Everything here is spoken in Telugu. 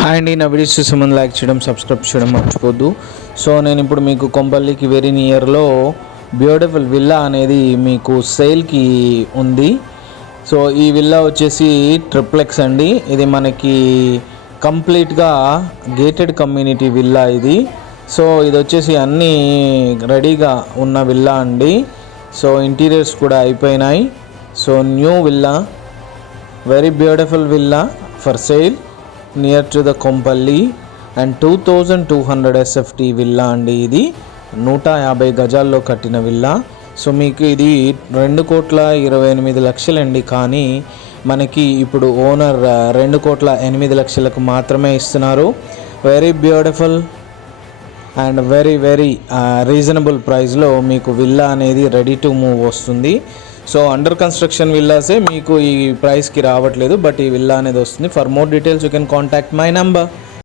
హాయ్ అండి నా వీడియోస్ చూసే ముందు లైక్ చేయడం సబ్స్క్రైబ్ చేయడం మర్చిపోద్దు. సో నేను ఇప్పుడు మీకు కొంపల్లికి వెరీ నియర్లో బ్యూటిఫుల్ విల్లా అనేది మీకు సేల్కి ఉంది. సో ఈ విల్లా వచ్చేసి ట్రిప్లెక్స్ అండి. ఇది మనకి కంప్లీట్గా గేటెడ్ కమ్యూనిటీ విల్లా ఇది. సో ఇది వచ్చేసి అన్నీ రెడీగా ఉన్న విల్లా అండి. సో ఇంటీరియర్స్ కూడా అయిపోయినాయి. So new villa very beautiful villa for sale near to the Kompally and two thousand two hundred SFT villa అండి ఇది. నూట యాభై గజాల్లో కట్టిన విల్లా సో మీకు ఇది రెండు కోట్ల ఇరవై ఎనిమిది లక్షలండి. కానీ మనకి ఇప్పుడు ఓనర్ రెండు కోట్ల ఎనిమిది లక్షలకు మాత్రమే ఇస్తున్నారు. Very beautiful and very very reasonable ప్రైస్లో మీకు విల్లా అనేది రెడీ టు మూవ్ వస్తుంది. సో అండర్ కన్స్ట్రక్షన్ విల్లాసే మీకు ఈ ప్రైస్కి రావట్లేదు బట్ ఈ విల్లా అనేది వస్తుంది. For more details you can contact my number